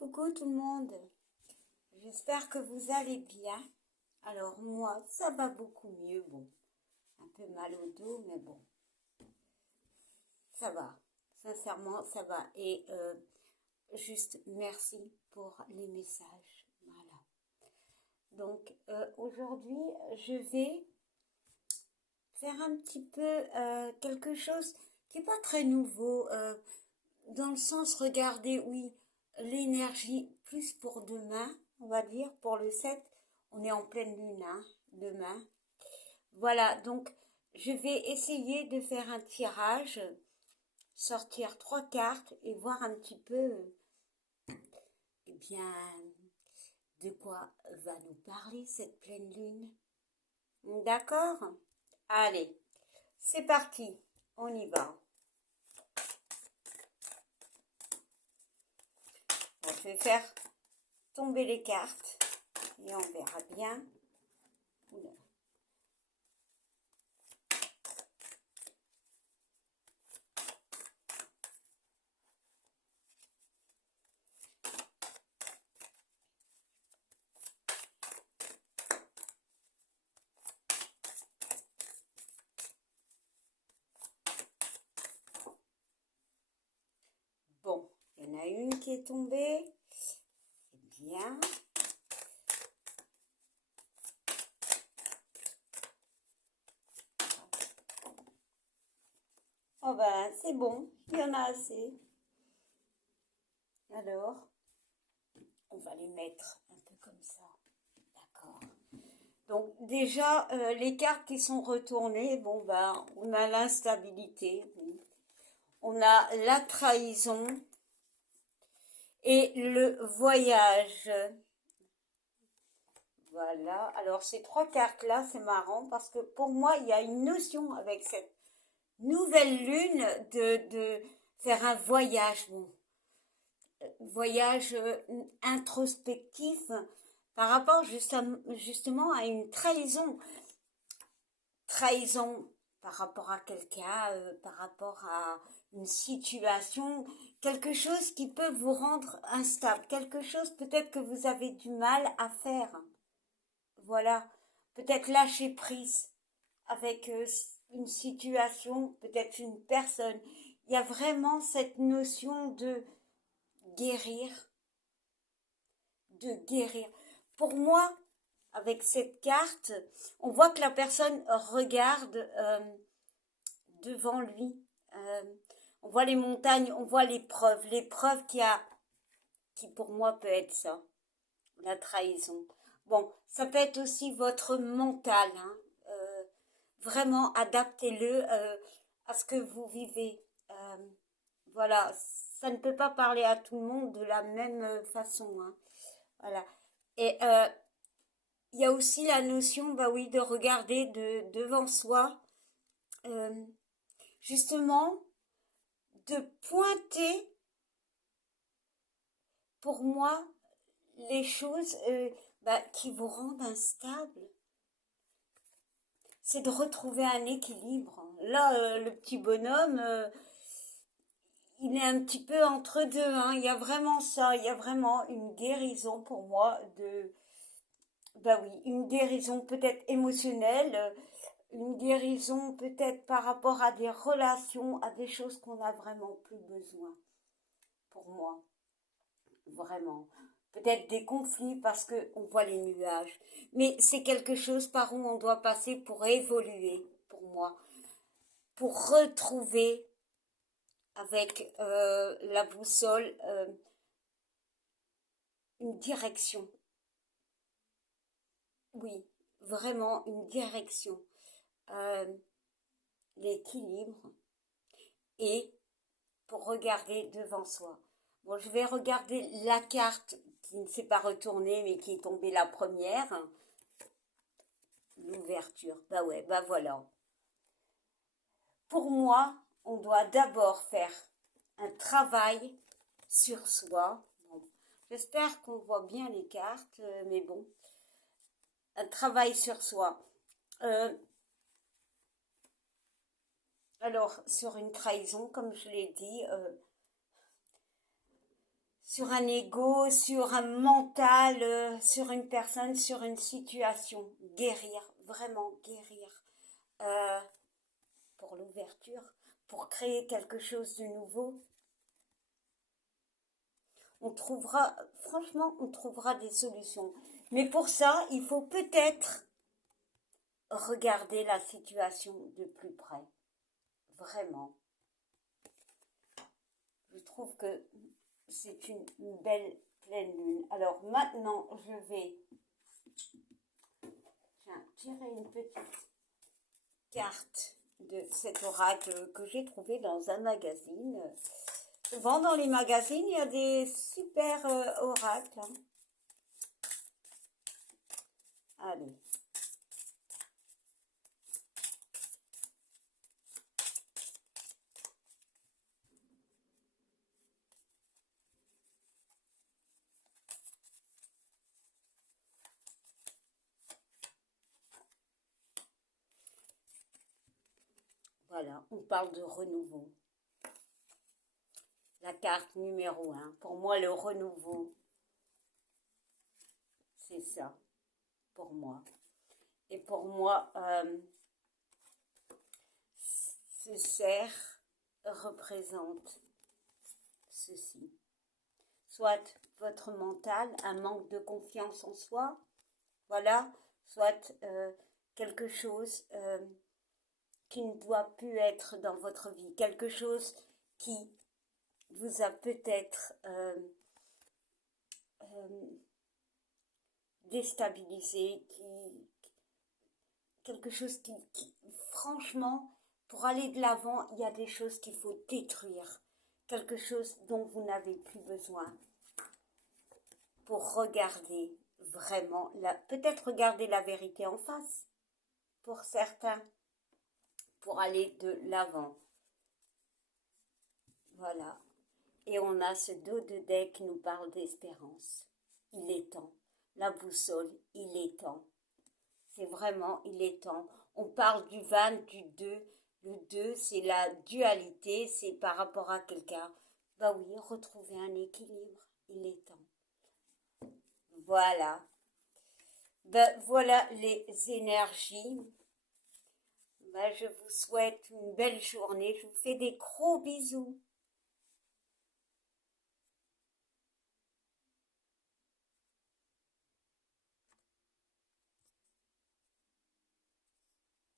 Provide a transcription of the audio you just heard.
Coucou tout le monde, j'espère que vous allez bien. Alors moi, ça va beaucoup mieux, bon, un peu mal au dos, mais bon, ça va, sincèrement, ça va. Et juste merci pour les messages, voilà. Donc aujourd'hui, je vais faire un petit peu quelque chose qui n'est pas très nouveau, dans le sens, regardez, oui, l'énergie plus pour demain, on va dire, pour le 7, on est en pleine lune, hein, demain. Voilà, donc je vais essayer de faire un tirage, sortir 3 cartes et voir un petit peu, eh bien, de quoi va nous parler cette pleine lune. D'accord? Allez, c'est parti, on y va. Bon, je vais faire tomber les cartes et on verra bien. Oula. Bon, il y en a une qui est tombée. C'est bien. Oh ben, c'est bon, il y en a assez. Alors, on va les mettre un peu comme ça. D'accord. Donc déjà, les cartes qui sont retournées, bon ben, on a l'instabilité, oui. On a la trahison et le voyage. Voilà. Alors ces 3 cartes-là, c'est marrant parce que pour moi, il y a une notion avec cette nouvelle lune de faire un voyage. Bon, voyage introspectif par rapport justement à une trahison. Trahison par rapport à quelqu'un, par rapport à une situation, quelque chose qui peut vous rendre instable, quelque chose peut-être que vous avez du mal à faire. Voilà, peut-être lâcher prise avec une situation, peut-être une personne. Il y a vraiment cette notion de guérir, de guérir. Pour moi, avec cette carte, on voit que la personne regarde devant lui. On voit les montagnes, on voit l'épreuve qui pour moi peut être ça, la trahison. Bon, ça peut être aussi votre mental, hein. Vraiment, adaptez-le à ce que vous vivez. Voilà, ça ne peut pas parler à tout le monde de la même façon, hein. Voilà. Et il y a aussi la notion, bah oui, de regarder devant soi, euh, justement, de pointer pour moi les choses qui vous rendent instable. C'est de retrouver un équilibre. Là, le petit bonhomme, il est un petit peu entre deux, hein. Il y a vraiment ça, il y a vraiment une guérison pour moi bah oui, une guérison peut-être émotionnelle, une guérison peut-être par rapport à des relations, à des choses qu'on n'a vraiment plus besoin, pour moi, vraiment. Peut-être des conflits parce qu'on voit les nuages. Mais c'est quelque chose par où on doit passer pour évoluer, pour moi, pour retrouver avec la boussole une direction. Oui, vraiment une direction. Euh, L'équilibre et pour regarder devant soi. Bon, je vais regarder la carte qui ne s'est pas retournée mais qui est tombée la première. L'ouverture. Bah ouais, bah voilà. Pour moi, on doit d'abord faire un travail sur soi. Bon, j'espère qu'on voit bien les cartes, mais bon, un travail sur soi. Alors, sur une trahison, comme je l'ai dit, sur un ego, sur un mental, sur une personne, sur une situation. Guérir, vraiment guérir. Pour l'ouverture, pour créer quelque chose de nouveau. On trouvera, franchement, on trouvera des solutions. Mais pour ça, il faut peut-être regarder la situation de plus près. Vraiment. Je trouve que c'est une belle pleine lune. Alors maintenant, je vais tirer une petite carte de cet oracle que j'ai trouvé dans un magazine. Souvent dans les magazines, il y a des super oracles. Hein. Allez. Voilà, on parle de renouveau. La carte numéro 1. Pour moi, le renouveau, c'est ça. Pour moi. Et pour moi, ce cerf représente ceci. Soit votre mental, un manque de confiance en soi, voilà, soit quelque chose qui ne doit plus être dans votre vie, quelque chose qui vous a peut-être déstabilisé, quelque chose qui, franchement, pour aller de l'avant, il y a des choses qu'il faut détruire, quelque chose dont vous n'avez plus besoin, pour regarder vraiment, peut-être regarder la vérité en face, pour certains, pour aller de l'avant. Voilà. Et on a ce dos de deck qui nous parle d'espérance. Il est temps. La boussole, il est temps. C'est vraiment, il est temps. On parle du van, du 2. Le 2, c'est la dualité, c'est par rapport à quelqu'un. Bah oui, retrouver un équilibre, il est temps. Voilà. Ben, voilà les énergies. Ben, je vous souhaite une belle journée. Je vous fais des gros bisous.